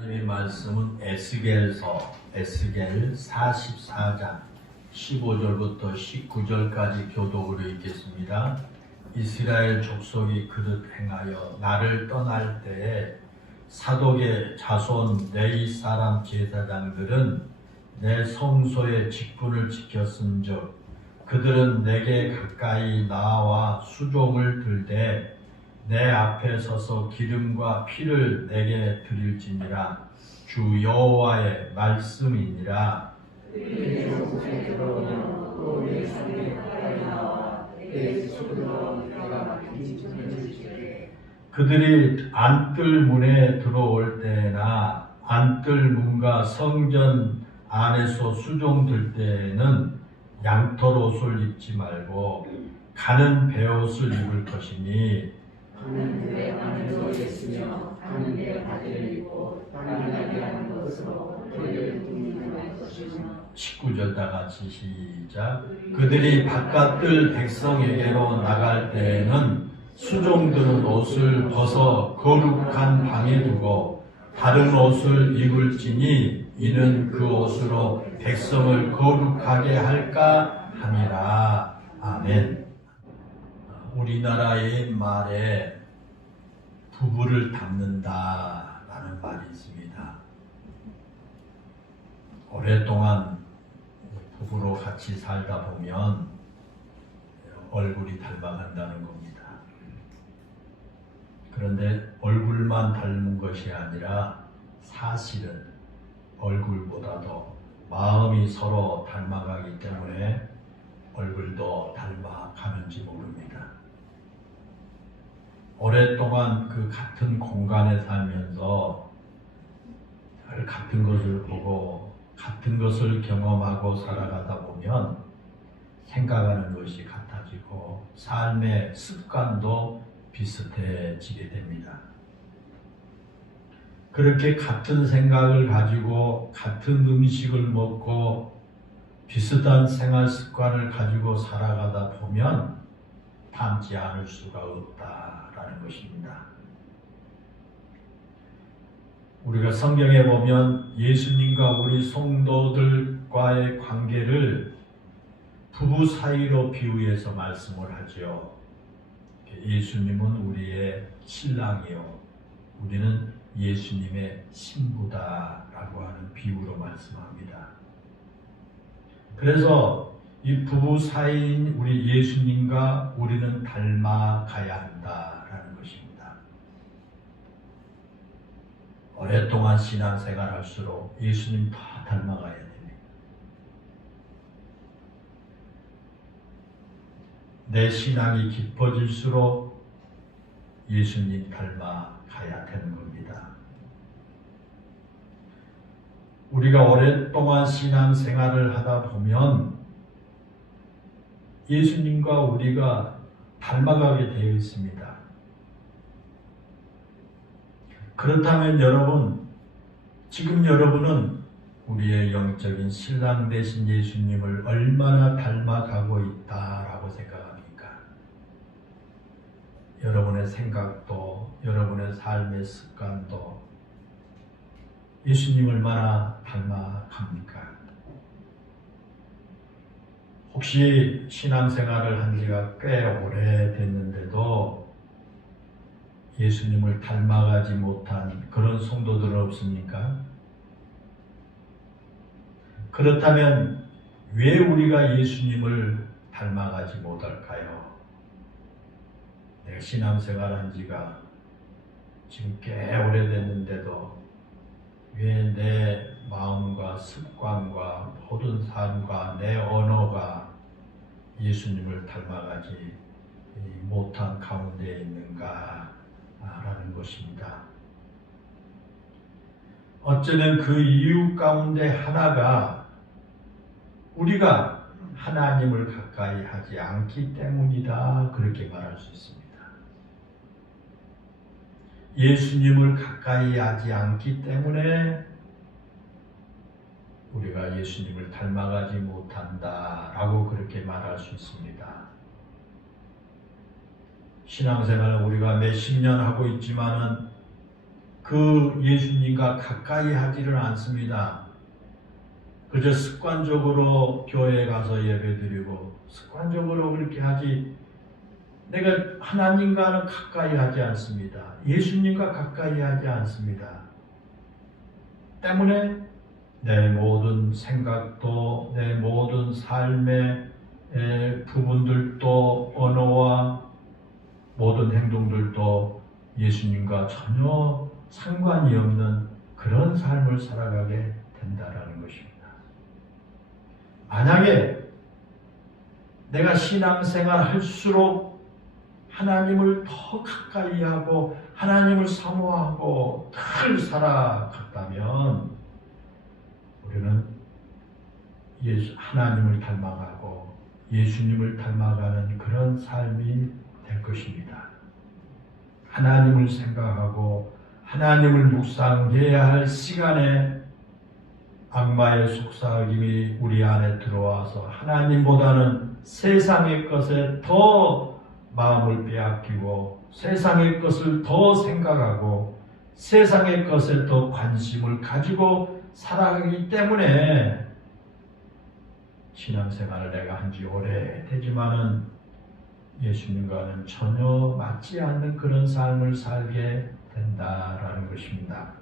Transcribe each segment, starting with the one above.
하나님의 말씀은 에스겔서 에스겔 44장 15절부터 19절까지 교독으로 읽겠습니다. 이스라엘 족속이 그릇 행하여 나를 떠날 때에 사독의 자손 레위 사람 제사장들은 내 성소의 직분을 지켰은즉 그들은 내게 가까이 나와 수종을 들되 내 앞에 서서 기름과 피를 내게 드릴지니라. 주 여호와의 말씀이니라. 그들이 안뜰 문에 들어올 때나 안뜰 문과 성전 안에서 수종들 때에는 양털 옷을 입지 말고 가는 베옷을 입을 것이니 가는 데에 가는 옷을 쓰며 가는 데에 바지를 입고 당연하게 하는 것으로 그들을 등용할 것이며 19절 다 같이 시작. 그들이 바깥들 백성에게로 나갈 때에는 수종들은 옷을 벗어 거룩한 방에 두고 다른 옷을 입을지니 이는 그 옷으로 백성을 거룩하게 할까 함이라. 아멘. 우리나라의 말에 부부를 닮는다라는 말이 있습니다. 오랫동안 부부로 같이 살다 보면 얼굴이 닮아간다는 겁니다. 그런데 얼굴만 닮은 것이 아니라 사실은 얼굴보다도 마음이 서로 닮아가기 때문에 얼굴도 닮아가는지 모릅니다. 오랫동안 그 같은 공간에 살면서 늘 같은 것을 보고 같은 것을 경험하고 살아가다 보면 생각하는 것이 같아지고 삶의 습관도 비슷해지게 됩니다. 그렇게 같은 생각을 가지고 같은 음식을 먹고 비슷한 생활 습관을 가지고 살아가다 보면 닮지 않을 수가 없다라는 것입니다. 우리가 성경에 보면 예수님과 우리 성도들과의 관계를 부부 사이로 비유해서 말씀을 하죠. 예수님은 우리의 신랑이요 우리는 예수님의 신부다라고 하는 비유로 말씀합니다. 그래서 이 부부 사이인 우리 예수님과 우리는 닮아가야 한다라는 것입니다. 오랫동안 신앙생활 할수록 예수님 더 닮아가야 됩니다. 내 신앙이 깊어질수록 예수님 닮아가야 되는 겁니다. 우리가 오랫동안 신앙생활을 하다 보면 예수님과 우리가 닮아가게 되어 있습니다. 그렇다면 여러분, 지금 여러분은 우리의 영적인 신랑 되신 예수님을 얼마나 닮아가고 있다라고 생각합니까? 여러분의 생각도, 여러분의 삶의 습관도 예수님 얼마나 닮아갑니까? 혹시 신앙생활을 한 지가 꽤 오래됐는데도 예수님을 닮아가지 못한 그런 성도들은 없습니까? 그렇다면 왜 우리가 예수님을 닮아가지 못할까요? 내가 신앙생활 한 지가 지금 꽤 오래됐는데도 왜 내 마음과 습관과 모든 삶과 내 언어가 예수님을 닮아가지 못한 가운데 있는가 라는 것입니다. 어쩌면 그 이유 가운데 하나가 우리가 하나님을 가까이 하지 않기 때문이다 그렇게 말할 수 있습니다. 예수님을 가까이 하지 않기 때문에 우리가 예수님을 닮아가지 못한다라고 그렇게 말할 수 있습니다. 신앙생활을 우리가 몇십 년 하고 있지만은 그 예수님과 가까이 하지를 않습니다. 그저 습관적으로 교회에 가서 예배드리고 습관적으로 그렇게 하지, 내가 하나님과는 가까이 하지 않습니다. 예수님과 가까이 하지 않습니다. 때문에 내 모든 생각도, 내 모든 삶의 부분들도, 언어와 모든 행동들도 예수님과 전혀 상관이 없는 그런 삶을 살아가게 된다라는 것입니다. 만약에 내가 신앙생활 할수록 하나님을 더 가까이 하고 하나님을 사모하고 늘 살아갔다면 우리는 하나님을 닮아가고 예수님을 닮아가는 그런 삶이 될 것입니다. 하나님을 생각하고 하나님을 묵상해야 할 시간에 악마의 속삭임이 우리 안에 들어와서 하나님보다는 세상의 것에 더 마음을 빼앗기고 세상의 것을 더 생각하고 세상의 것에 더 관심을 가지고 살아가기 때문에 신앙생활을 내가 한 지 오래되지만은 예수님과는 전혀 맞지 않는 그런 삶을 살게 된다라는 것입니다.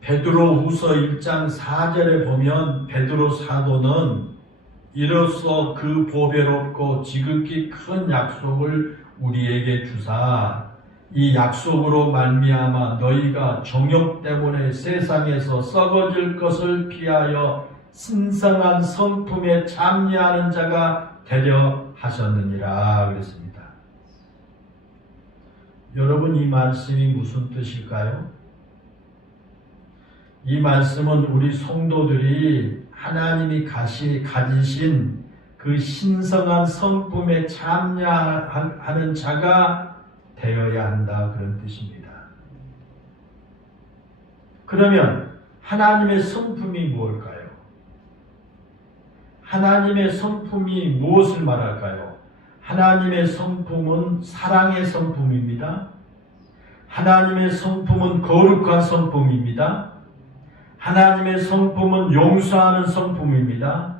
베드로후서 1장 4절에 보면 베드로 사도는 이로써 그 보배롭고 지극히 큰 약속을 우리에게 주사 이 약속으로 말미암아 너희가 정욕 때문에 세상에서 썩어질 것을 피하여 신성한 성품에 참여하는 자가 되려 하셨느니라 그랬습니다. 여러분, 이 말씀이 무슨 뜻일까요? 이 말씀은 우리 성도들이 하나님이 가지신 그 신성한 성품에 참여하는 자가 되어야 한다 그런 뜻입니다. 그러면 하나님의 성품이 무엇일까요? 하나님의 성품이 무엇을 말할까요? 하나님의 성품은 사랑의 성품입니다. 하나님의 성품은 거룩한 성품입니다. 하나님의 성품은 용서하는 성품입니다.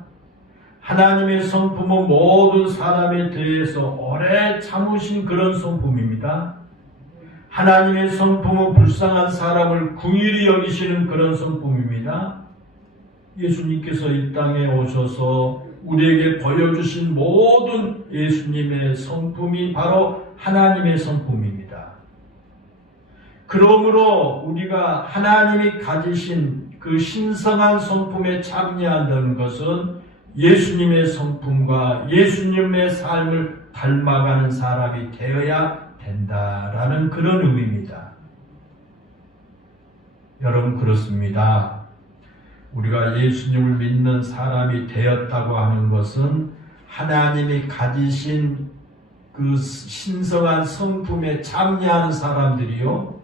하나님의 성품은 모든 사람에 대해서 오래 참으신 그런 성품입니다. 하나님의 성품은 불쌍한 사람을 긍휼히 여기시는 그런 성품입니다. 예수님께서 이 땅에 오셔서 우리에게 보여주신 모든 예수님의 성품이 바로 하나님의 성품입니다. 그러므로 우리가 하나님이 가지신 그 신성한 성품에 참여한다는 것은 예수님의 성품과 예수님의 삶을 닮아가는 사람이 되어야 된다라는 그런 의미입니다. 여러분, 그렇습니다. 우리가 예수님을 믿는 사람이 되었다고 하는 것은 하나님이 가지신 그 신성한 성품에 참여하는 사람들이요,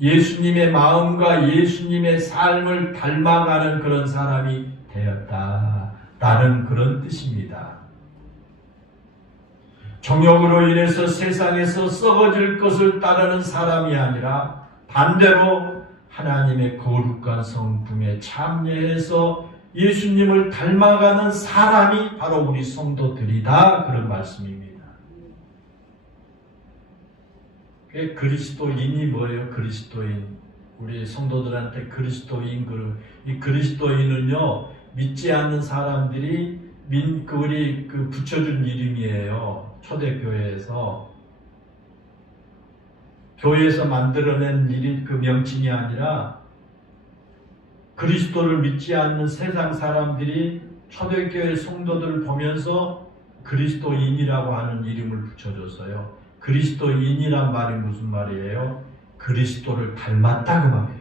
예수님의 마음과 예수님의 삶을 닮아가는 그런 사람이 되었다라는 그런 뜻입니다. 정욕으로 인해서 세상에서 썩어질 것을 따르는 사람이 아니라 반대로 하나님의 거룩한 성품에 참여해서 예수님을 닮아가는 사람이 바로 우리 성도들이다 그런 말씀입니다. 그리스도인이 뭐예요? 그리스도인. 우리 성도들한테 그리스도인, 이 그리스도인은요, 믿지 않는 사람들이 우리 붙여준 이름이에요. 초대교회에서. 교회에서 만들어낸 이름, 그 명칭이 아니라 그리스도를 믿지 않는 세상 사람들이 초대교회 성도들을 보면서 그리스도인이라고 하는 이름을 붙여줬어요. 그리스도인이란 말이 무슨 말이에요? 그리스도를 닮았다 그 말이에요.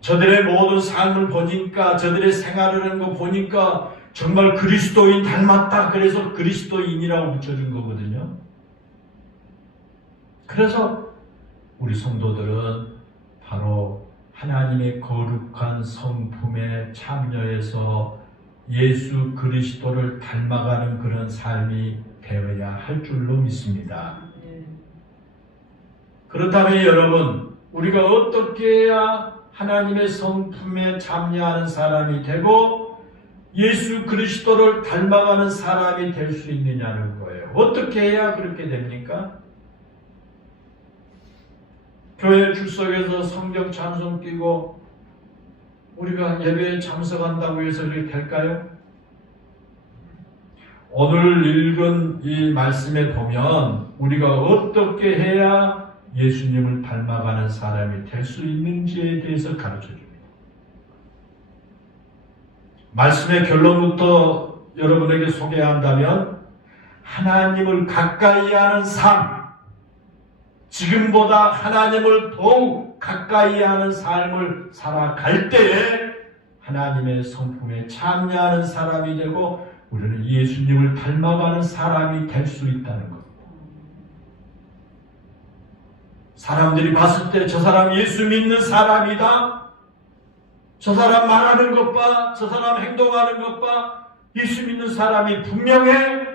저들의 모든 삶을 보니까, 저들의 생활을 하는 거 보니까 정말 그리스도인 닮았다. 그래서 그리스도인이라고 붙여준 거거든요. 그래서 우리 성도들은 바로 하나님의 거룩한 성품에 참여해서 예수 그리스도를 닮아가는 그런 삶이 되어야 할 줄로 믿습니다. 그렇다면 여러분, 우리가 어떻게 해야 하나님의 성품에 참여하는 사람이 되고 예수 그리스도를 닮아가는 사람이 될 수 있느냐는 거예요. 어떻게 해야 그렇게 됩니까? 교회 출석해서 성경 찬송 뛰고 우리가 예배에 참석한다고 해서 그렇게 될까요? 오늘 읽은 이 말씀에 보면 우리가 어떻게 해야 예수님을 닮아가는 사람이 될 수 있는지에 대해서 가르쳐줍니다. 말씀의 결론부터 여러분에게 소개한다면 하나님을 가까이 하는 삶, 지금보다 하나님을 더욱 가까이 하는 삶을 살아갈 때에 하나님의 성품에 참여하는 사람이 되고 우리는 예수님을 닮아가는 사람이 될 수 있다는 겁니다. 사람들이 봤을 때 저 사람 예수 믿는 사람이다. 저 사람 말하는 것 봐. 저 사람 행동하는 것 봐. 예수 믿는 사람이 분명해.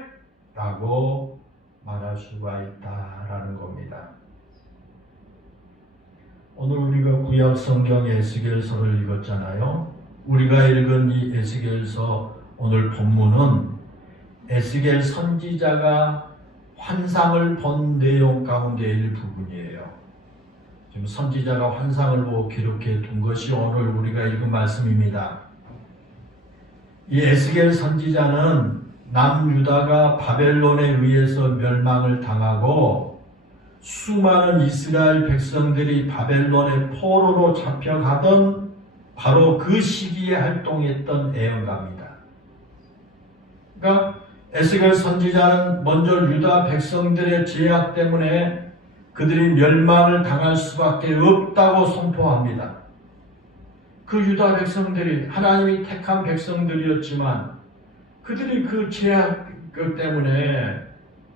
라고 말할 수가 있다라는 겁니다. 오늘 우리가 구약 성경 에스겔서를 읽었잖아요. 우리가 읽은 이 에스겔서 오늘 본문은 에스겔 선지자가 환상을 본 내용 가운데 일부분이에요. 지금 선지자가 환상을 보고 기록해 둔 것이 오늘 우리가 읽은 말씀입니다. 이 에스겔 선지자는 남유다가 바벨론에 의해서 멸망을 당하고 수많은 이스라엘 백성들이 바벨론의 포로로 잡혀가던 바로 그 시기에 활동했던 애언가입니다. 그러니까 에스겔 선지자는 먼저 유다 백성들의 제약 때문에 그들이 멸망을 당할 수밖에 없다고 선포합니다. 그 유다 백성들이 하나님이 택한 백성들이었지만 그들이 그 제약 때문에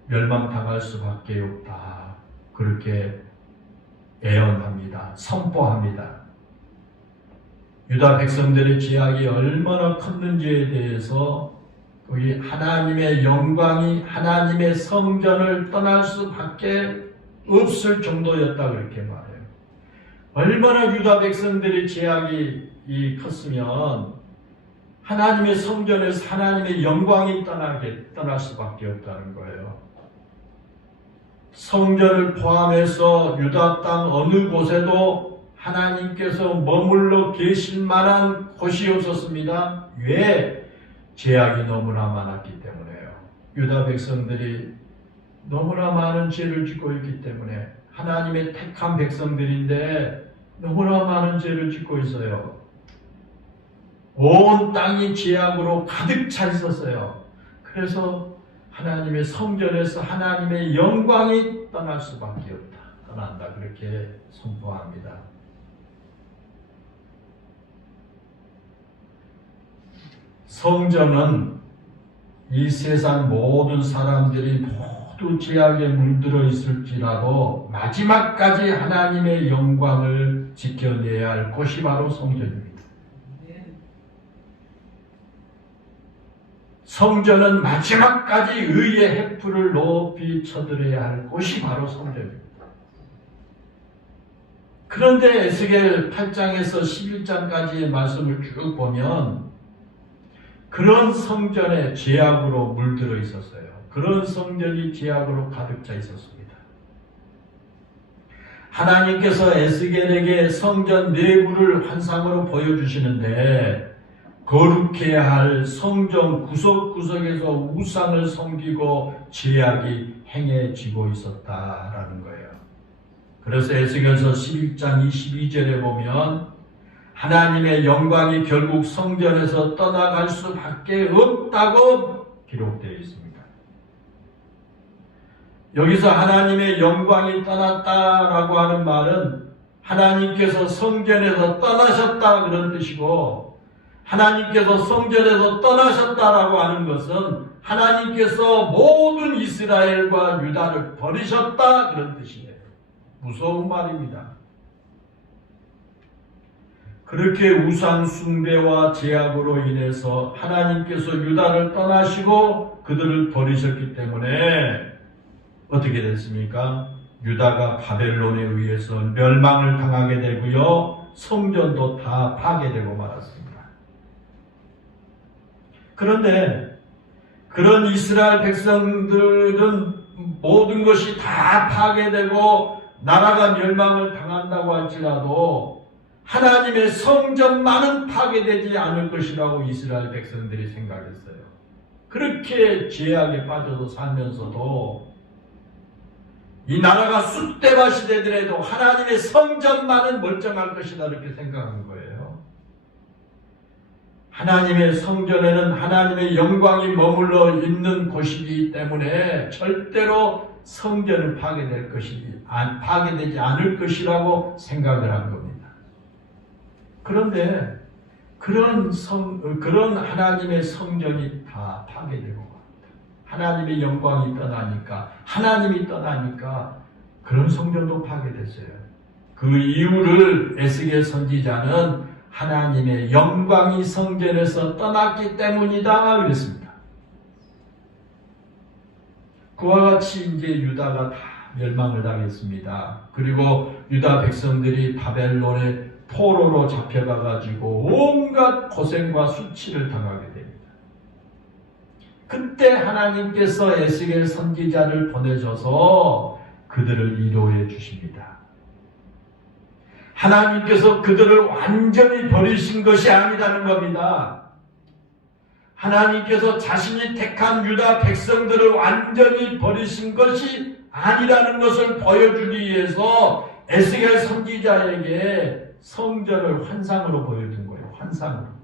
멸망당할 수밖에 없다. 그렇게 애언합니다. 선포합니다. 유다 백성들의 제약이 얼마나 컸는지에 대해서 거기 하나님의 영광이 하나님의 성전을 떠날 수밖에 없을 정도였다 그렇게 말해요. 얼마나 유다 백성들의 제약이 컸으면 하나님의 성전에서 하나님의 영광이 떠날 수밖에 없다는 거예요. 성전을 포함해서 유다 땅 어느 곳에도 하나님께서 머물러 계실 만한 곳이 없었습니다. 왜? 제약이 너무나 많았기 때문에요. 유다 백성들이 너무나 많은 죄를 짓고 있기 때문에 하나님의 택한 백성들인데 너무나 많은 죄를 짓고 있어요. 온 땅이 죄악으로 가득 차 있었어요. 그래서 하나님의 성전에서 하나님의 영광이 떠날 수밖에 없다. 떠난다. 그렇게 선포합니다. 성전은 이 세상 모든 사람들이 모두 죄악에 물들어 있을지라도 마지막까지 하나님의 영광을 지켜내야 할 곳이 바로 성전입니다. 성전은 마지막까지 의의 횃불을 높이 쳐들어야 할 곳이 바로 성전입니다. 그런데 에스겔 8장에서 11장까지의 말씀을 쭉 보면 그런 성전에 죄악으로 물들어 있었어요. 그런 성전이 죄악으로 가득 차 있었습니다. 하나님께서 에스겔에게 성전 내부를 환상으로 보여주시는데 거룩해야 할 성전 구석구석에서 우상을 섬기고 죄악이 행해지고 있었다라는 거예요. 그래서 에스겔서 11장 22절에 보면 하나님의 영광이 결국 성전에서 떠나갈 수밖에 없다고 기록되어 있습니다. 여기서 하나님의 영광이 떠났다라고 하는 말은 하나님께서 성전에서 떠나셨다 그런 뜻이고 하나님께서 성전에서 떠나셨다라고 하는 것은 하나님께서 모든 이스라엘과 유다를 버리셨다 그런 뜻이에요. 무서운 말입니다. 그렇게 우상 숭배와 제약으로 인해서 하나님께서 유다를 떠나시고 그들을 버리셨기 때문에 어떻게 됐습니까? 유다가 바벨론에 의해서 멸망을 당하게 되고요. 성전도 다 파괴되고 말았습니다. 그런데 그런 이스라엘 백성들은 모든 것이 다 파괴되고 나라가 멸망을 당한다고 할지라도 하나님의 성전만은 파괴되지 않을 것이라고 이스라엘 백성들이 생각했어요. 그렇게 죄악에 빠져서 살면서도 이 나라가 쑥대밭이 되더라도 하나님의 성전만은 멀쩡할 것이다 이렇게 생각한 거예요. 하나님의 성전에는 하나님의 영광이 머물러 있는 곳이기 때문에 절대로 성전은 파괴되지 않을 것이라고 생각을 한 겁니다. 그런데 그런 하나님의 성전이 다 파괴되고 하나님의 영광이 떠나니까 하나님이 떠나니까 그런 성전도 파괴됐어요. 그 이유를 에스겔 선지자는 하나님의 영광이 성전에서 떠났기 때문이다 그랬습니다. 그와 같이 이제 유다가 다 멸망을 당했습니다. 그리고 유다 백성들이 바벨론의 포로로 잡혀가가지고 온갖 고생과 수치를 당하게 됩니다. 그때 하나님께서 에스겔 선지자를 보내셔서 그들을 위로해 주십니다. 하나님께서 그들을 완전히 버리신 것이 아니라는 겁니다. 하나님께서 자신이 택한 유다 백성들을 완전히 버리신 것이 아니라는 것을 보여주기 위해서 에스겔 선지자에게 성전을 환상으로 보여준 거예요. 환상으로.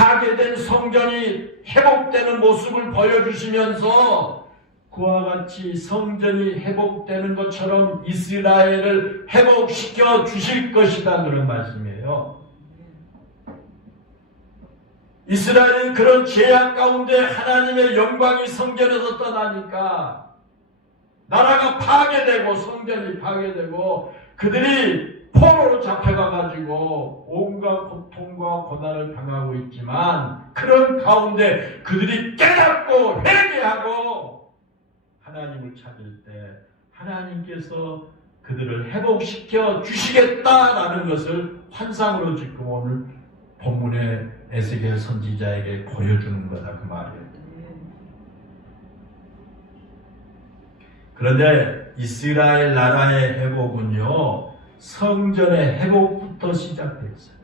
파괴된 성전이 회복되는 모습을 보여주시면서 그와 같이 성전이 회복되는 것처럼 이스라엘을 회복시켜 주실 것이다 그런 말씀이에요. 이스라엘은 그런 죄악 가운데 하나님의 영광이 성전에서 떠나니까 나라가 파괴되고 성전이 파괴되고 그들이 포로로 잡혀가가지고 온갖 고통과 고난을 당하고 있지만 그런 가운데 그들이 깨닫고 회개하고 하나님을 찾을 때 하나님께서 그들을 회복시켜 주시겠다라는 것을 환상으로 지금 오늘 본문의 에스겔 선지자에게 보여주는 거다 그 말이에요. 그런데 이스라엘 나라의 회복은요 성전의 회복부터 시작됐어요.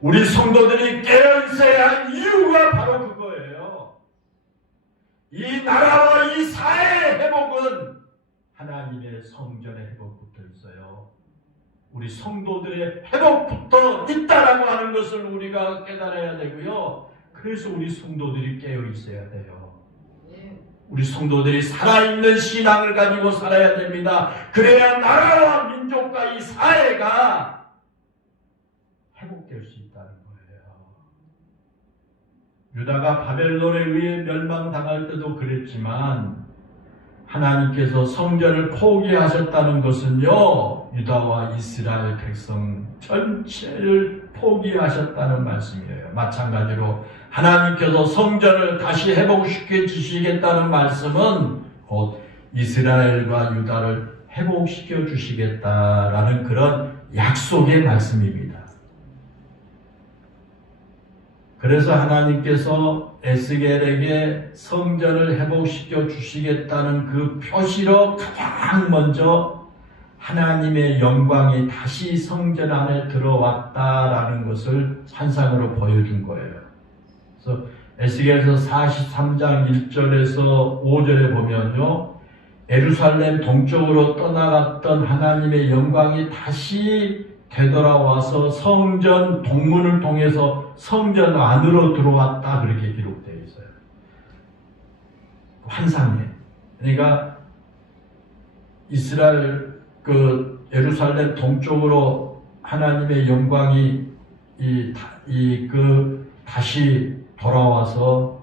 우리 성도들이 깨어있어야 할 이유가 바로 그거예요. 이 나라와 이 사회의 회복은 하나님의 성전의 회복부터 있어요. 우리 성도들의 회복부터 있다라고 하는 것을 우리가 깨달아야 되고요. 그래서 우리 성도들이 깨어 있어야 돼요. 우리 성도들이 살아있는 신앙을 가지고 살아야 됩니다. 그래야 나라와 민족과 이 사회가 회복될 수 있다는 거예요. 유다가 바벨론에 의해 멸망당할 때도 그랬지만 하나님께서 성전을 포기하셨다는 것은요 유다와 이스라엘 백성 전체를 포기하셨다는 말씀이에요. 마찬가지로 하나님께서 성전을 다시 회복시켜 주시겠다는 말씀은 곧 이스라엘과 유다를 회복시켜 주시겠다라는 그런 약속의 말씀입니다. 그래서 하나님께서 에스겔에게 성전을 회복시켜 주시겠다는 그 표시로 가장 먼저 하나님의 영광이 다시 성전 안에 들어왔다라는 것을 환상으로 보여준 거예요. 그래서 에스겔서 43장 1절에서 5절에 보면요. 예루살렘 동쪽으로 떠나갔던 하나님의 영광이 다시 되돌아와서 성전 동문을 통해서 성전 안으로 들어왔다 그렇게 기록되어 있어요. 환상에. 그러니까 이스라엘 예루살렘 동쪽으로 하나님의 영광이 다시 돌아와서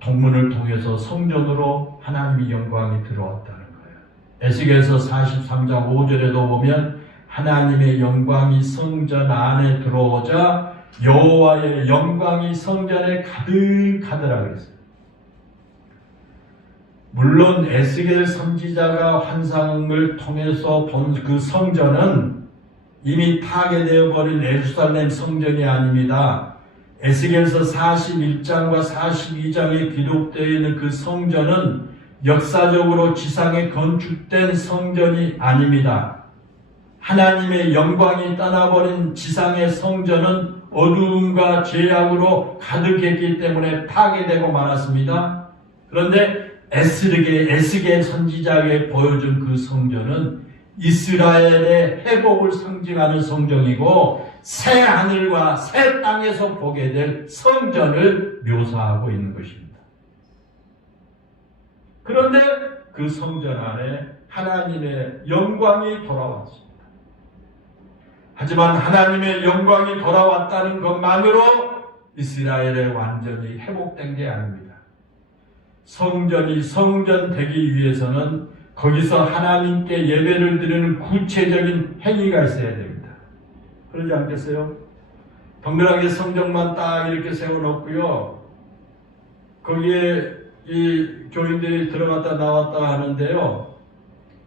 동문을 통해서 성전으로 하나님의 영광이 들어왔다는 거예요. 에스겔서 43장 5절에도 보면 하나님의 영광이 성전 안에 들어오자 여호와의 영광이 성전에 가득하더라 그랬어요. 물론 에스겔 선지자가 환상을 통해서 본 그 성전은 이미 파괴되어 버린 예루살렘 성전이 아닙니다. 에스겔서 41장과 42장에 기록되어 있는 그 성전은 역사적으로 지상에 건축된 성전이 아닙니다. 하나님의 영광이 떠나버린 지상의 성전은 어두움과 죄악으로 가득했기 때문에 파괴되고 말았습니다. 그런데 에스겔 선지자에게 보여준 그 성전은 이스라엘의 회복을 상징하는 성전이고 새 하늘과 새 땅에서 보게 될 성전을 묘사하고 있는 것입니다. 그런데 그 성전 안에 하나님의 영광이 돌아왔습니다. 하지만 하나님의 영광이 돌아왔다는 것만으로 이스라엘의 완전히 회복된 게 아닙니다. 성전이 성전 되기 위해서는 거기서 하나님께 예배를 드리는 구체적인 행위가 있어야 됩니다. 그러지 않겠어요? 동그랗게 성전만 딱 이렇게 세워놓고요. 거기에 이 교인들이 들어갔다 나왔다 하는데요.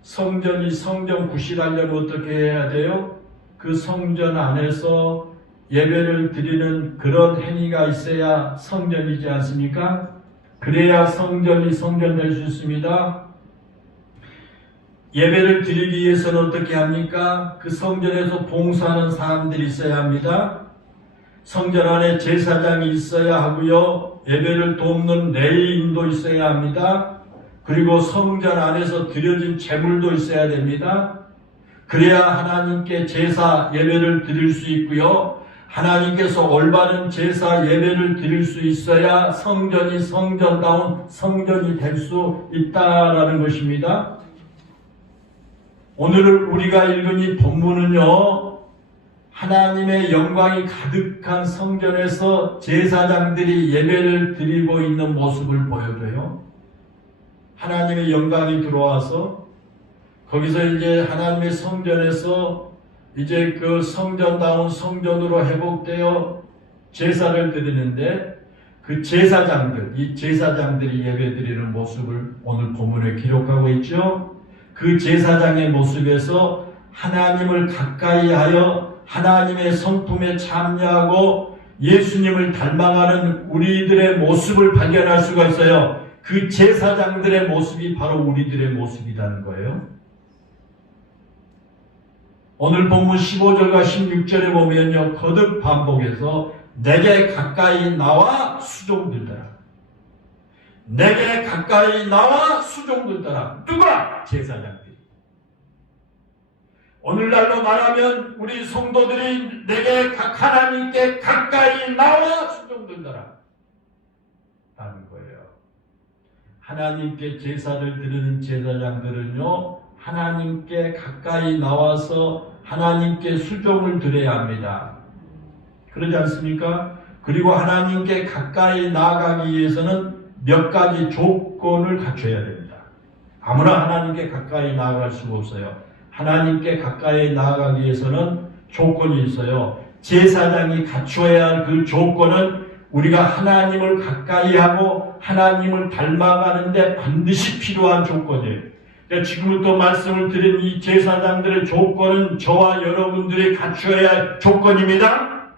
성전이 성전 구실하려면 어떻게 해야 돼요? 그 성전 안에서 예배를 드리는 그런 행위가 있어야 성전이지 않습니까? 그래야 성전이 성전될 수 있습니다. 예배를 드리기 위해서는 어떻게 합니까? 그 성전에서 봉사하는 사람들이 있어야 합니다. 성전 안에 제사장이 있어야 하고요. 예배를 돕는 레위인도 있어야 합니다. 그리고 성전 안에서 드려진 제물도 있어야 됩니다. 그래야 하나님께 제사 예배를 드릴 수 있고요. 하나님께서 올바른 제사 예배를 드릴 수 있어야 성전이 성전다운 성전이 될 수 있다라는 것입니다. 오늘 우리가 읽은 이 본문은요, 하나님의 영광이 가득한 성전에서 제사장들이 예배를 드리고 있는 모습을 보여줘요. 하나님의 영광이 들어와서 거기서 이제 하나님의 성전에서 이제 그 성전다운 성전으로 회복되어 제사를 드리는데 그 제사장들, 이 제사장들이 예배 드리는 모습을 오늘 본문에 기록하고 있죠. 그 제사장의 모습에서 하나님을 가까이 하여 하나님의 성품에 참여하고 예수님을 닮아가는 우리들의 모습을 발견할 수가 있어요. 그 제사장들의 모습이 바로 우리들의 모습이라는 거예요. 오늘 본문 15절과 16절에 보면요, 거듭 반복해서 내게 가까이 나와 수종들더라. 내게 가까이 나와 수종들더라. 누가? 제사장들이. 오늘날로 말하면 우리 성도들이 내게 하나님께 가까이 나와 수종들더라 하는 거예요. 하나님께 제사를 드리는 제사장들은요, 하나님께 가까이 나와서 하나님께 수종을 드려야 합니다. 그러지 않습니까? 그리고 하나님께 가까이 나아가기 위해서는 몇 가지 조건을 갖춰야 됩니다. 아무나 하나님께 가까이 나아갈 수가 없어요. 하나님께 가까이 나아가기 위해서는 조건이 있어요. 제사장이 갖춰야 할 그 조건은 우리가 하나님을 가까이 하고 하나님을 닮아가는데 반드시 필요한 조건이에요. 그러니까 지금부터 말씀을 드린 이 제사장들의 조건은 저와 여러분들이 갖춰야 할 조건입니다.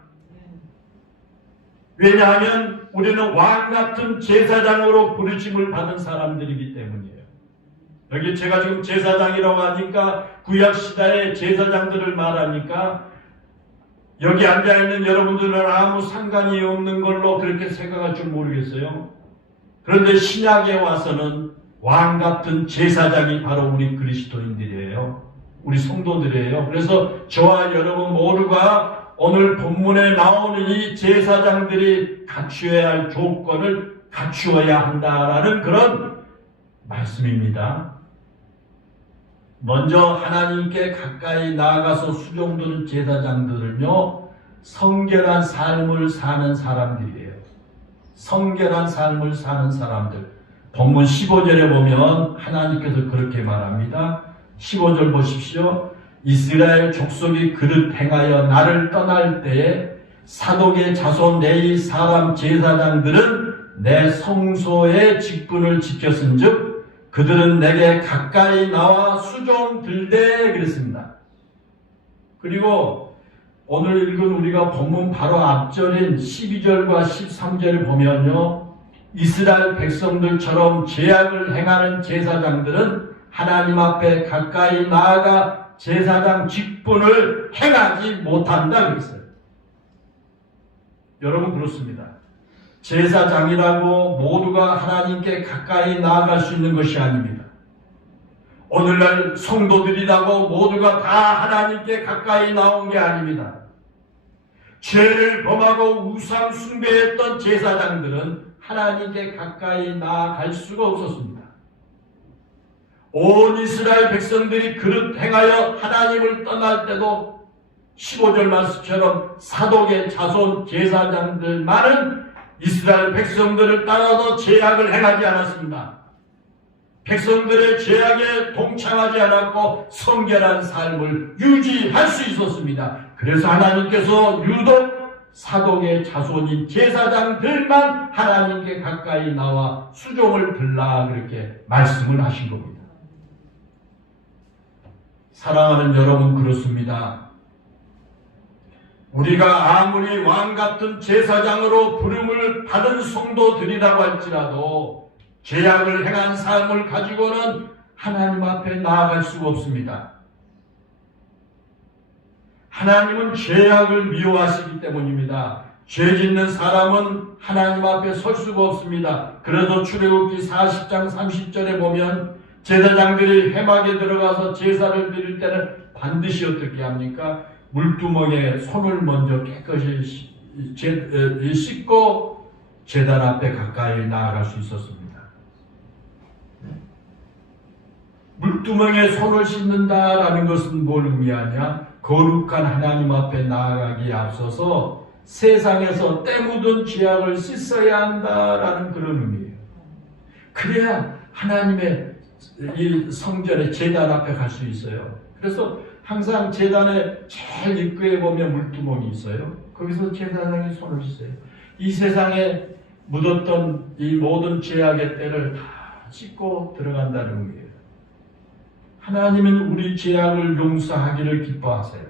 왜냐하면 우리는 왕 같은 제사장으로 부르심을 받은 사람들이기 때문이에요. 여기 제가 지금 제사장이라고 하니까 구약시대의 제사장들을 말하니까 여기 앉아있는 여러분들은 아무 상관이 없는 걸로 그렇게 생각할 줄 모르겠어요. 그런데 신약에 와서는 왕 같은 제사장이 바로 우리 그리스도인들이에요. 우리 성도들이에요. 그래서 저와 여러분 모두가 오늘 본문에 나오는 이 제사장들이 갖추어야 할 조건을 갖추어야 한다라는 그런 말씀입니다. 먼저 하나님께 가까이 나아가서 수종드는 제사장들은요, 성결한 삶을 사는 사람들이에요. 성결한 삶을 사는 사람들. 본문 15절에 보면 하나님께서 그렇게 말합니다. 15절 보십시오. 이스라엘 족속이 그릇 행하여 나를 떠날 때에 사독의 자손 레위 사람 제사장들은 내 성소의 직분을 지켰은즉 그들은 내게 가까이 나와 수종 들되 그랬습니다. 그리고 오늘 읽은 우리가 본문 바로 앞절인 12절과 13절을 보면요, 이스라엘 백성들처럼 죄악을 행하는 제사장들은 하나님 앞에 가까이 나아가 제사장 직분을 행하지 못한다 그랬어요. 여러분 그렇습니다. 제사장이라고 모두가 하나님께 가까이 나아갈 수 있는 것이 아닙니다. 오늘날 성도들이라고 모두가 다 하나님께 가까이 나온 게 아닙니다. 죄를 범하고 우상 숭배했던 제사장들은 하나님께 가까이 나아갈 수가 없었습니다. 온 이스라엘 백성들이 그릇 행하여 하나님을 떠날 때도 15절 말씀처럼 사독의 자손 제사장들만은 이스라엘 백성들을 따라서 죄악을 행하지 않았습니다. 백성들의 죄악에 동참하지 않았고 성결한 삶을 유지할 수 있었습니다. 그래서 하나님께서 유독 사독의 자손인 제사장들만 하나님께 가까이 나와 수종을 들라 그렇게 말씀을 하신 겁니다. 사랑하는 여러분 그렇습니다. 우리가 아무리 왕같은 제사장으로 부름을 받은 성도들이라고 할지라도 죄악을 행한 삶을 가지고는 하나님 앞에 나아갈 수가 없습니다. 하나님은 죄악을 미워하시기 때문입니다. 죄 짓는 사람은 하나님 앞에 설 수가 없습니다. 그래서 출애굽기 40장 30절에 보면 제사장들이 회막에 들어가서 제사를 드릴 때는 반드시 어떻게 합니까? 물두멍에 손을 먼저 깨끗이 씻고 제단 앞에 가까이 나아갈 수 있었습니다. 물두멍에 손을 씻는다라는 것은 뭘 의미하냐? 거룩한 하나님 앞에 나아가기에 앞서서 세상에서 때 묻은 죄악을 씻어야 한다라는 그런 의미예요. 그래야 하나님의 이 성전의 제단 앞에 갈 수 있어요. 그래서 항상 제단의 제일 입구에 보면 물두멍이 있어요. 거기서 제사장이 손을 씻어요. 이 세상에 묻었던 이 모든 죄악의 때를 다 씻고 들어간다는 의미예요. 하나님은 우리 죄악을 용서하기를 기뻐하세요.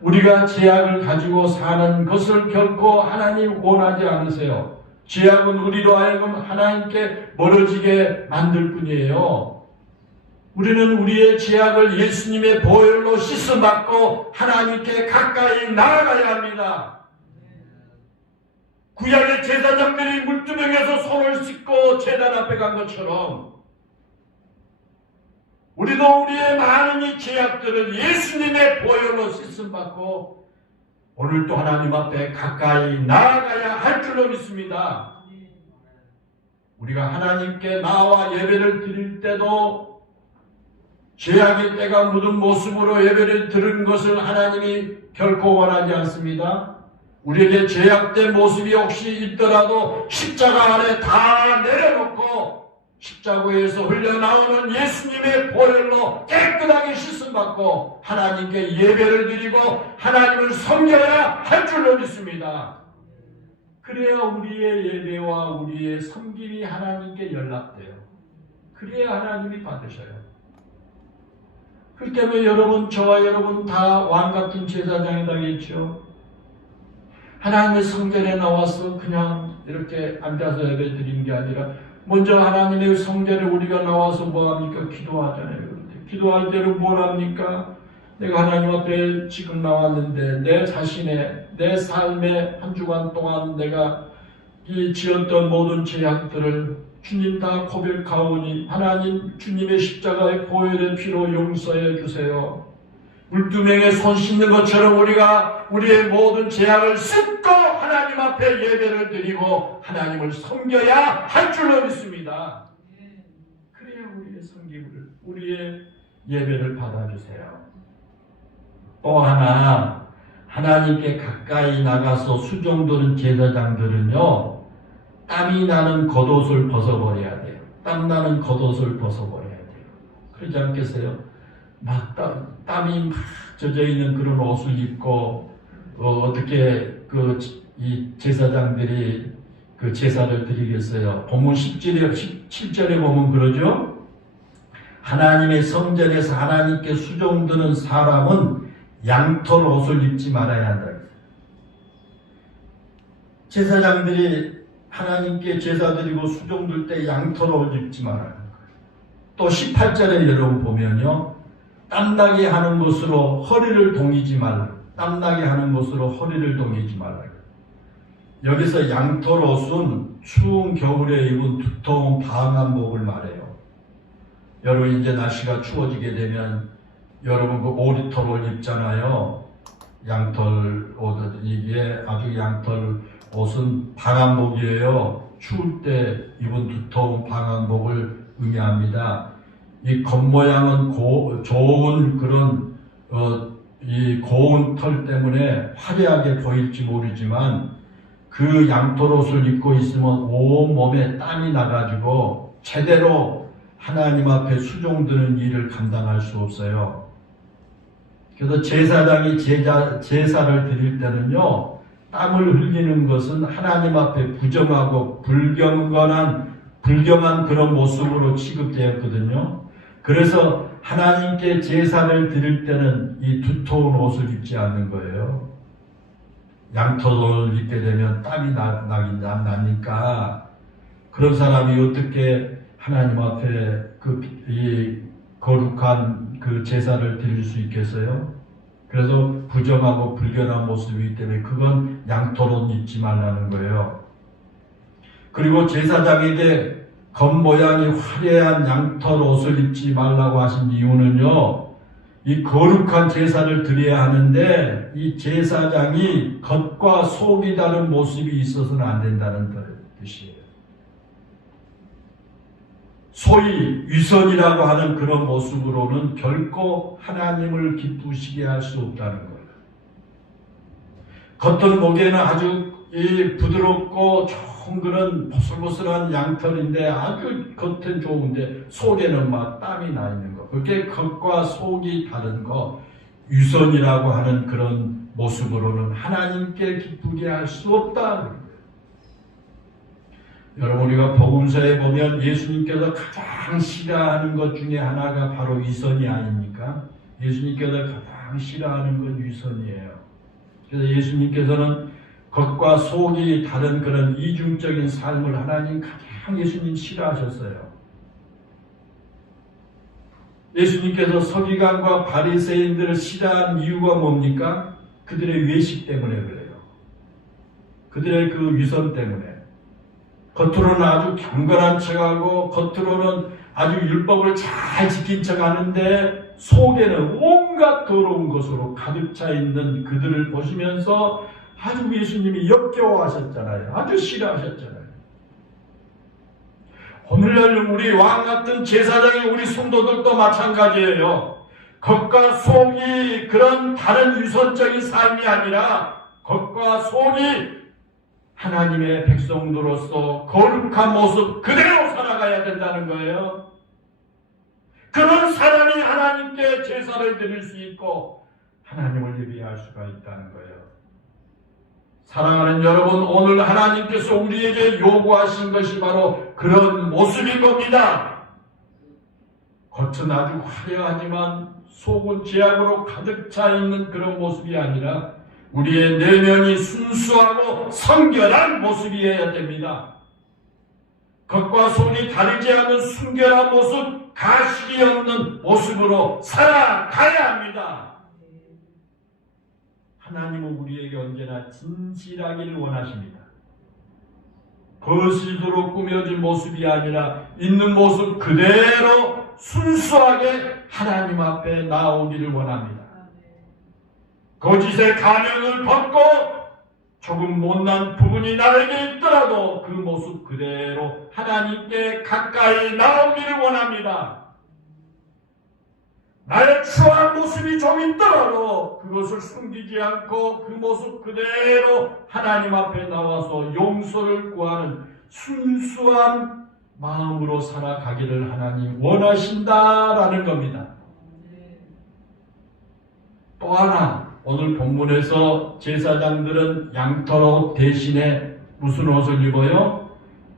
우리가 죄악을 가지고 사는 것을 결코 하나님 원하지 않으세요. 죄악은 우리로 하여금 하나님께 멀어지게 만들 뿐이에요. 우리는 우리의 죄악을 예수님의 보혈로 씻음받고 하나님께 가까이 나아가야 합니다. 구약의 제사장들이 물두멍에서 손을 씻고 제단 앞에 간 것처럼 우리도 우리의 많은 이 죄악들을 예수님의 보혈로 씻음받고 오늘도 하나님 앞에 가까이 나아가야 할 줄로 믿습니다. 우리가 하나님께 나와 예배를 드릴 때도 죄악의 때가 묻은 모습으로 예배를 드린 것을 하나님이 결코 원하지 않습니다. 우리에게 죄악된 모습이 혹시 있더라도 십자가 아래 다 내려놓고 십자가에서 흘러나오는 예수님의 보혈로 깨끗하게 씻음받고 하나님께 예배를 드리고 하나님을 섬겨야 할 줄로 믿습니다. 그래야 우리의 예배와 우리의 섬김이 하나님께 연락돼요. 그래야 하나님이 받으셔요. 그렇기 때문에 여러분, 저와 여러분 다 왕같은 제사장이라겠죠. 하나님의 성전에 나와서 그냥 이렇게 앉아서 예배 드리는 게 아니라 먼저 하나님의 성전에 우리가 나와서 뭐합니까? 기도하잖아요. 기도할 때는 뭘 합니까? 내가 하나님 앞에 지금 나왔는데 내 자신의 내 삶의 한 주간 동안 내가 이 지었던 모든 죄악들을 주님 다 고백하오니 하나님 주님의 십자가의 보혈의 피로 용서해 주세요. 물두멍에 손 씻는 것처럼 우리가 우리의 모든 죄악을 씻고 하나님 앞에 예배를 드리고 하나님을 섬겨야 할 줄로 믿습니다. 그래야 우리의 섬김을, 우리의 예배를 받아주세요. 또 하나, 하나님께 가까이 나가서 수종드는 제사장들은요, 땀이 나는 겉옷을 벗어버려야 돼요. 땀 나는 겉옷을 벗어버려야 돼요. 그러지 않겠어요? 막 땀이 막 젖어 있는 그런 옷을 입고 어떻게 이 제사장들이 그 제사를 드리겠어요? 본문 17절에 보면 그러죠. 하나님의 성전에서 하나님께 수종드는 사람은 양털 옷을 입지 말아야 한다. 제사장들이 하나님께 제사 드리고 수종들 때 양털 옷을 입지 말아야 하는 거예요. 또 18절에 여러분 보면요. 땀나게 하는 것으로 허리를 동이지 말라. 땀나게 하는 것으로 허리를 동이지 말라. 여기서 양털 옷은 추운 겨울에 입은 두터운 방한복을 말해요. 여러분 이제 날씨가 추워지게 되면 여러분 그 오리털 옷 입잖아요. 양털 옷, 이게 아주 양털 옷은 방한복이에요. 추울 때 입은 두터운 방한복을 의미합니다. 이 겉모양은 좋은 그런 이 고운 털 때문에 화려하게 보일지 모르지만 그 양털 옷을 입고 있으면 온 몸에 땀이 나가지고 제대로 하나님 앞에 수종드는 일을 감당할 수 없어요. 그래서 제사장이 제사를 드릴 때는요, 땀을 흘리는 것은 하나님 앞에 부정하고 불경한 그런 모습으로 취급되었거든요. 그래서 하나님께 제사를 드릴 때는 이 두터운 옷을 입지 않는 거예요. 양털을 입게 되면 땀이 나긴 나니까 그런 사람이 어떻게 하나님 앞에 이 거룩한 그 제사를 드릴 수 있겠어요? 그래서 부정하고 불결한 모습이기 때문에 그건 양털옷 입지 말라는 거예요. 그리고 제사장에게 겉모양이 화려한 양털 옷을 입지 말라고 하신 이유는요, 이 거룩한 제사를 드려야 하는데 이 제사장이 겉과 속이 다른 모습이 있어서는 안 된다는 뜻이에요. 소위 위선이라고 하는 그런 모습으로는 결코 하나님을 기쁘시게 할 수 없다는 거예요. 겉은 보기에는 아주 부드럽고 좋은 그런 보슬보슬한 양털인데 아주 겉은 좋은데 속에는 막 땀이 나 있는 거. 그게 겉과 속이 다른 거, 위선이라고 하는 그런 모습으로는 하나님께 기쁘게 할 수 없다. 여러분, 우리가 복음서에 보면 예수님께서 가장 싫어하는 것 중에 하나가 바로 위선이 아닙니까? 예수님께서 가장 싫어하는 건 위선이에요. 그래서 예수님께서는 겉과 속이 다른 그런 이중적인 삶을 하나님 가장 예수님 싫어하셨어요. 예수님께서 서기관과 바리새인들을 싫어한 이유가 뭡니까? 그들의 외식 때문에 그래요. 그들의 그 위선 때문에. 겉으로는 아주 경건한 척하고 겉으로는 아주 율법을 잘 지킨 척하는데 속에는 온갖 더러운 것으로 가득 차 있는 그들을 보시면서 아주 예수님이 역겨워하셨잖아요. 아주 싫어하셨잖아요. 오늘날 우리 왕 같은 제사장이 우리 성도들도 마찬가지예요. 겉과 속이 그런 다른 유선적인 삶이 아니라 겉과 속이 하나님의 백성들로서 거룩한 모습 그대로 살아가야 된다는 거예요. 그런 사람이 하나님께 제사를 드릴 수 있고 하나님을 예배할 수가 있다는 거예요. 사랑하는 여러분, 오늘 하나님께서 우리에게 요구하신 것이 바로 그런 모습인 겁니다. 겉은 아주 화려하지만 속은 죄악으로 가득 차 있는 그런 모습이 아니라 우리의 내면이 순수하고 성결한 모습이어야 됩니다. 겉과 속이 다르지 않은 순결한 모습, 가식이 없는 모습으로 살아가야 합니다. 하나님은 우리에게 언제나 진실하기를 원하십니다. 거짓으로 꾸며진 모습이 아니라 있는 모습 그대로 순수하게 하나님 앞에 나오기를 원합니다. 거짓의 가면을 벗고 조금 못난 부분이 나에게 있더라도 그 모습 그대로 하나님께 가까이 나오기를 원합니다. 나의 추한 모습이 좀 있더라도 그것을 숨기지 않고 그 모습 그대로 하나님 앞에 나와서 용서를 구하는 순수한 마음으로 살아가기를 하나님 원하신다라는 겁니다. 또 하나, 오늘 본문에서 제사장들은 양털옷 대신에 무슨 옷을 입어요?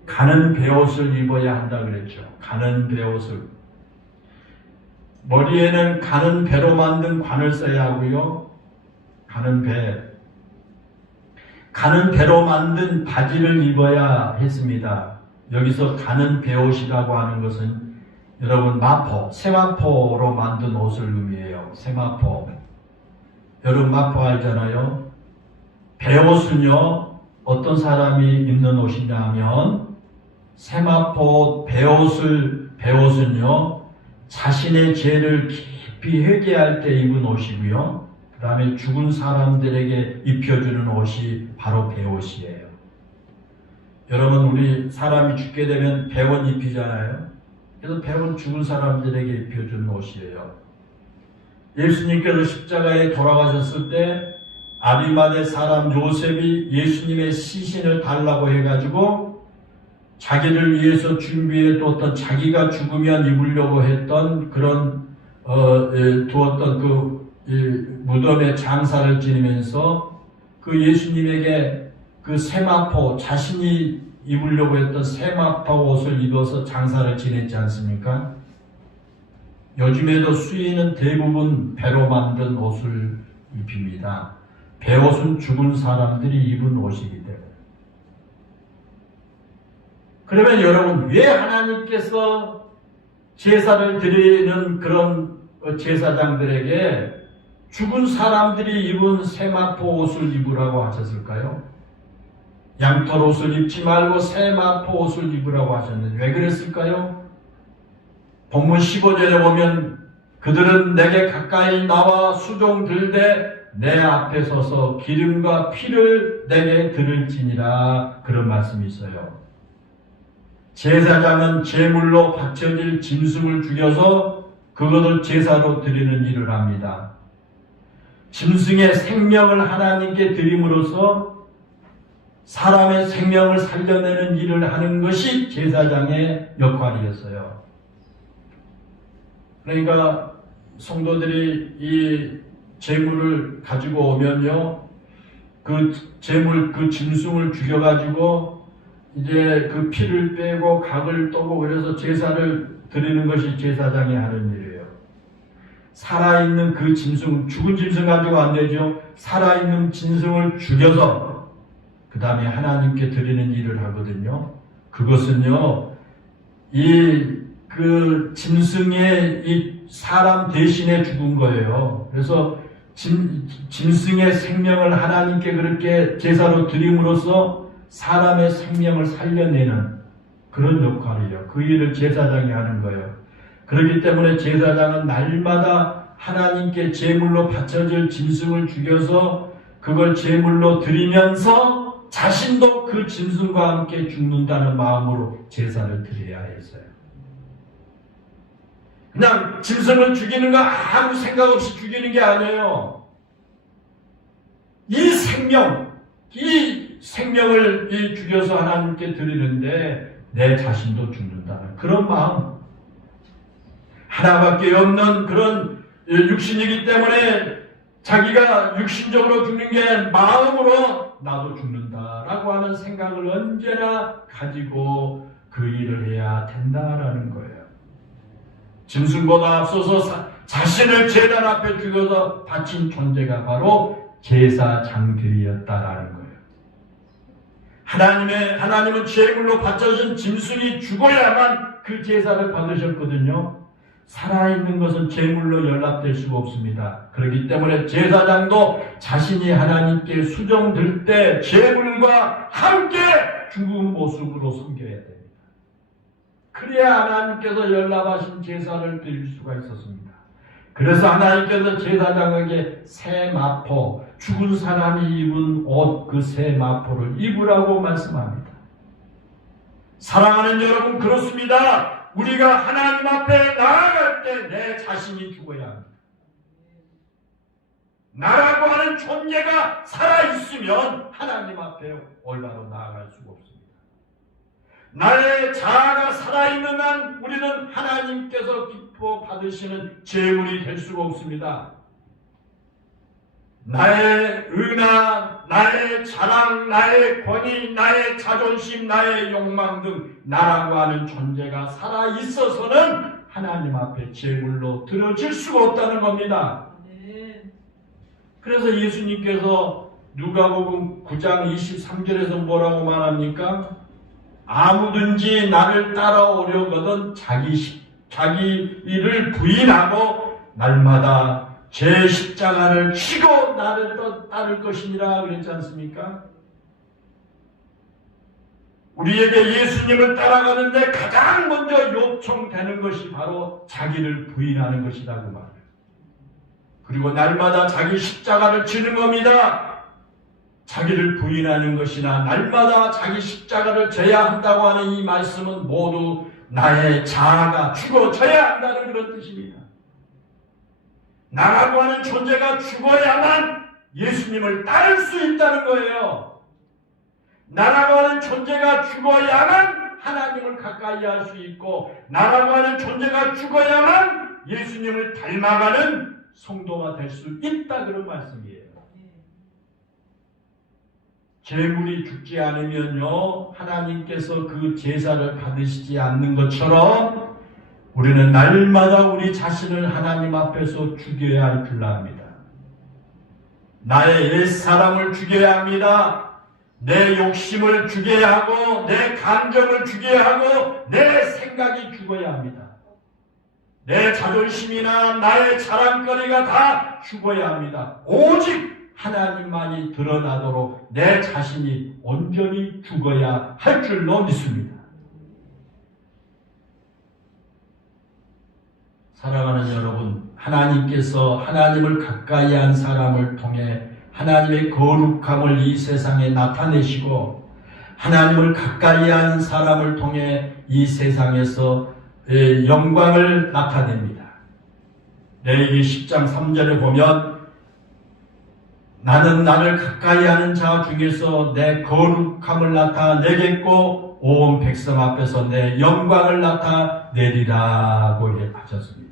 가는 베옷을 입어야 한다 그랬죠. 가는 베옷을. 머리에는 가는 배로 만든 관을 써야 하고요. 가는 배. 가는 배로 만든 바지를 입어야 했습니다. 여기서 가는 베옷이라고 하는 것은 여러분 마포, 세마포로 만든 옷을 의미해요. 세마포. 여러분 마포 알잖아요. 베옷은요, 어떤 사람이 입는 옷이냐 하면 세마포 베옷은요, 자신의 죄를 깊이 회개할 때 입은 옷이고요. 그 다음에 죽은 사람들에게 입혀주는 옷이 바로 베옷이에요. 여러분, 우리 사람이 죽게 되면 베옷 입히잖아요. 그래서 베옷은 죽은 사람들에게 입혀주는 옷이에요. 예수님께서 십자가에 돌아가셨을 때 아리마대 사람 요셉이 예수님의 시신을 달라고 해가지고 자기를 위해서 준비해두었던, 자기가 죽으면 입으려고 했던 그런 두었던 그 무덤에 장사를 지니면서 그 예수님에게 그 세마포, 자신이 입으려고 했던 세마포 옷을 입어서 장사를 지냈지 않습니까? 요즘에도 수인은 대부분 배로 만든 옷을 입힙니다. 베옷은 죽은 사람들이 입은 옷이기 때문에. 그러면 여러분, 왜 하나님께서 제사를 드리는 그런 제사장들에게 죽은 사람들이 입은 세마포 옷을 입으라고 하셨을까요? 양털 옷을 입지 말고 세마포 옷을 입으라고 하셨는데 왜 그랬을까요? 본문 15절에 보면 그들은 내게 가까이 나와 수종 들되 내 앞에 서서 기름과 피를 내게 들을지니라, 그런 말씀이 있어요. 제사장은 제물로 바쳐질 짐승을 죽여서 그것을 제사로 드리는 일을 합니다. 짐승의 생명을 하나님께 드림으로써 사람의 생명을 살려내는 일을 하는 것이 제사장의 역할이었어요. 그러니까 성도들이 이 제물을 가지고 오면요, 그 제물, 그 짐승을 죽여가지고 이제 그 피를 빼고 각을 떠고 그래서 제사를 드리는 것이 제사장이 하는 일이에요. 살아있는 그 짐승, 죽은 짐승 가지고 안 되죠. 살아있는 짐승을 죽여서 그 다음에 하나님께 드리는 일을 하거든요. 그것은요, 그 짐승의 이 사람 대신에 죽은 거예요. 그래서 짐승의 생명을 하나님께 그렇게 제사로 드림으로써 사람의 생명을 살려내는 그런 역할이에요. 그 일을 제사장이 하는 거예요. 그렇기 때문에 제사장은 날마다 하나님께 제물로 바쳐질 짐승을 죽여서 그걸 제물로 드리면서 자신도 그 짐승과 함께 죽는다는 마음으로 제사를 드려야 했어요. 그냥 짐승을 죽이는 거 아무 생각 없이 죽이는 게 아니에요. 이 생명을 죽여서 하나님께 드리는데 내 자신도 죽는다는 그런 마음. 하나밖에 없는 그런 육신이기 때문에 자기가 육신적으로 죽는 게 마음으로 나도 죽는다라고 하는 생각을 언제나 가지고 그 일을 해야 된다라는 거예요. 짐승보다 앞서서 자신을 제단 앞에 죽여서 바친 존재가 바로 제사장들이었다라는 거예요. 하나님은 제물로 바쳐진 짐승이 죽어야만 그 제사를 받으셨거든요. 살아있는 것은 제물로 연락될 수가 없습니다. 그렇기 때문에 제사장도 자신이 하나님께 수종들 때 제물과 함께 죽은 모습으로 섬겨야 됩니다. 그래야 하나님께서 연락하신 제사를 드릴 수가 있었습니다. 그래서 하나님께서 제사장에게 새 마포, 죽은 사람이 입은 옷, 그 새 마포를 입으라고 말씀합니다. 사랑하는 여러분, 그렇습니다. 우리가 하나님 앞에 나아갈 때 내 자신이 죽어야 합니다. 나라고 하는 존재가 살아있으면 하나님 앞에 올바로 나아갈 수가 없습니다. 나의 자아가 살아있는 한 우리는 하나님께서 기뻐 받으시는 제물이 될 수가 없습니다. 나의 의나 나의 자랑, 나의 권위, 나의 자존심, 나의 욕망 등 나라고 하는 존재가 살아 있어서는 하나님 앞에 제물로 드려질 수가 없다는 겁니다. 그래서 예수님께서 누가복음 9장 23절에서 뭐라고 말합니까? 아무든지 나를 따라오려거든 자기 일을 부인하고 날마다 제 십자가를 지고 나를 따를 것이니라 그랬지 않습니까? 우리에게 예수님을 따라가는데 가장 먼저 요청되는 것이 바로 자기를 부인하는 것이다 그 말이에요. 그리고 날마다 자기 십자가를 지는 겁니다. 자기를 부인하는 것이나 날마다 자기 십자가를 져야 한다고 하는 이 말씀은 모두 나의 자아가 죽어져야 한다는 그런 뜻입니다. 나라고 하는 존재가 죽어야만 예수님을 따를 수 있다는 거예요. 나라고 하는 존재가 죽어야만 하나님을 가까이 할 수 있고 나라고 하는 존재가 죽어야만 예수님을 닮아가는 성도가 될 수 있다 그런 말씀이에요. 제물이 죽지 않으면요 하나님께서 그 제사를 받으시지 않는 것처럼 우리는 날마다 우리 자신을 하나님 앞에서 죽여야 할 줄 압니다. 나의 옛사람을 죽여야 합니다. 내 욕심을 죽여야 하고 내 감정을 죽여야 하고 내 생각이 죽어야 합니다. 내 자존심이나 나의 자랑거리가 다 죽어야 합니다. 오직 하나님만이 드러나도록 내 자신이 온전히 죽어야 할 줄로 믿습니다. 사랑하는 여러분, 하나님께서 하나님을 가까이 한 사람을 통해 하나님의 거룩함을 이 세상에 나타내시고 하나님을 가까이 한 사람을 통해 이 세상에서 영광을 나타냅니다. 레위기 10장 3절에 보면 나는 나를 가까이 하는 자 중에서 내 거룩함을 나타내겠고 온 백성 앞에서 내 영광을 나타내리라고 하셨습니다.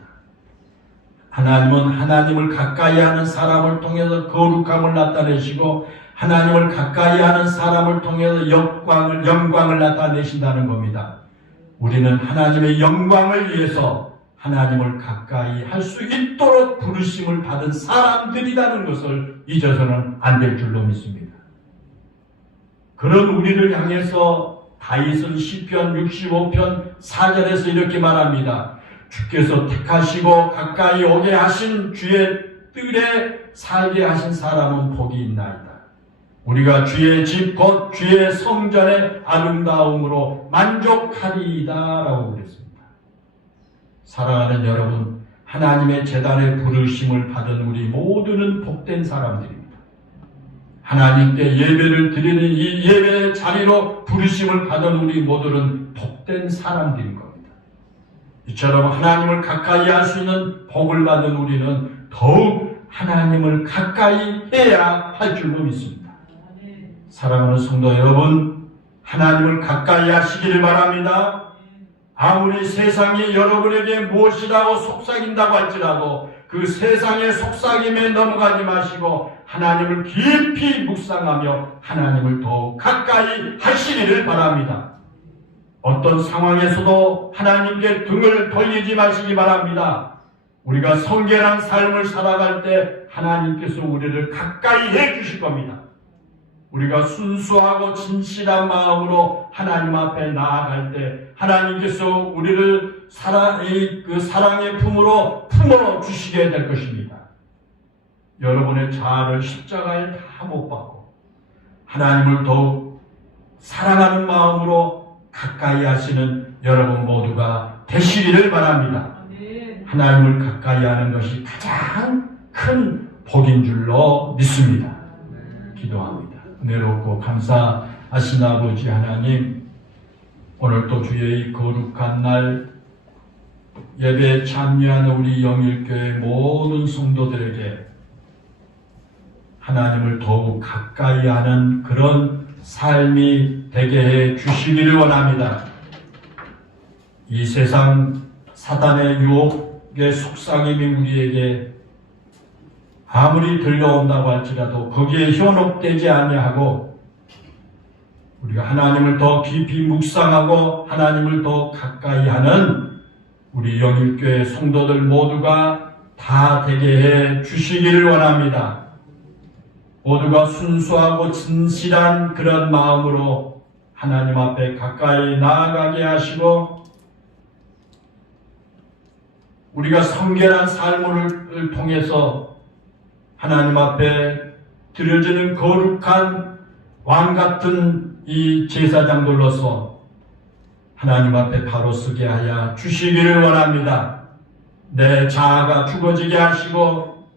하나님은 하나님을 가까이 하는 사람을 통해서 거룩함을 나타내시고 하나님을 가까이 하는 사람을 통해서 영광을 나타내신다는 겁니다. 우리는 하나님의 영광을 위해서 하나님을 가까이 할 수 있도록 부르심을 받은 사람들이라는 것을 잊어서는 안 될 줄로 믿습니다. 그런 우리를 향해서 다윗은 시편 65편 4절에서 이렇게 말합니다. 주께서 택하시고 가까이 오게 하신 주의 뜰에 살게 하신 사람은 복이 있나이다. 우리가 주의 집 곧 주의 성전의 아름다움으로 만족하리이다 라고 그랬습니다. 사랑하는 여러분, 하나님의 제단에 부르심을 받은 우리 모두는 복된 사람들입니다. 하나님께 예배를 드리는 이 예배의 자리로 부르심을 받은 우리 모두는 복된 사람들인 겁니다. 이처럼 하나님을 가까이 할 수 있는 복을 받은 우리는 더욱 하나님을 가까이 해야 할 줄로 믿습니다. 사랑하는 성도 여러분, 하나님을 가까이 하시기를 바랍니다. 아무리 세상이 여러분에게 무엇이라고 속삭인다고 할지라도 그 세상의 속삭임에 넘어가지 마시고 하나님을 깊이 묵상하며 하나님을 더욱 가까이 하시기를 바랍니다. 어떤 상황에서도 하나님께 등을 돌리지 마시기 바랍니다. 우리가 성결한 삶을 살아갈 때 하나님께서 우리를 가까이 해주실 겁니다. 우리가 순수하고 진실한 마음으로 하나님 앞에 나아갈 때 하나님께서 우리를 사랑의 품으로 품어주시게 될 것입니다. 여러분의 자아를 십자가에 다 못 박고 하나님을 더욱 사랑하는 마음으로 가까이 하시는 여러분 모두가 되시기를 바랍니다. 하나님을 가까이 하는 것이 가장 큰 복인 줄로 믿습니다. 기도합니다. 은혜롭고 감사하신 아버지 하나님, 오늘 또 주의 이 거룩한 날 예배에 참여하는 우리 영일교회 모든 성도들에게 하나님을 더욱 가까이 하는 그런 삶이 되게 해 주시기를 원합니다. 이 세상 사단의 유혹의 속삭임이 우리에게 아무리 들려온다고 할지라도 거기에 현혹되지 아니하고 우리가 하나님을 더 깊이 묵상하고 하나님을 더 가까이 하는 우리 영일교회 성도들 모두가 다 되게 해 주시기를 원합니다. 모두가 순수하고 진실한 그런 마음으로 하나님 앞에 가까이 나아가게 하시고 우리가 성결한 삶을 통해서 하나님 앞에 드려지는 거룩한 왕같은 이 제사장들로서 하나님 앞에 바로 서게 하여 주시기를 원합니다. 내 자아가 죽어지게 하시고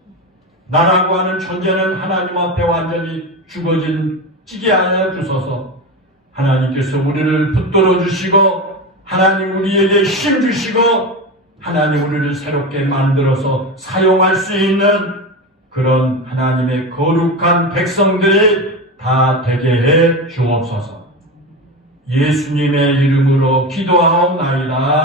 나라고 하는 존재는 하나님 앞에 완전히 죽어지게 하여 주소서. 하나님께서 우리를 붙들어 주시고 하나님 우리에게 힘 주시고 하나님 우리를 새롭게 만들어서 사용할 수 있는 그런 하나님의 거룩한 백성들이 다 되게 해 주옵소서. 예수님의 이름으로 기도하옵나이다.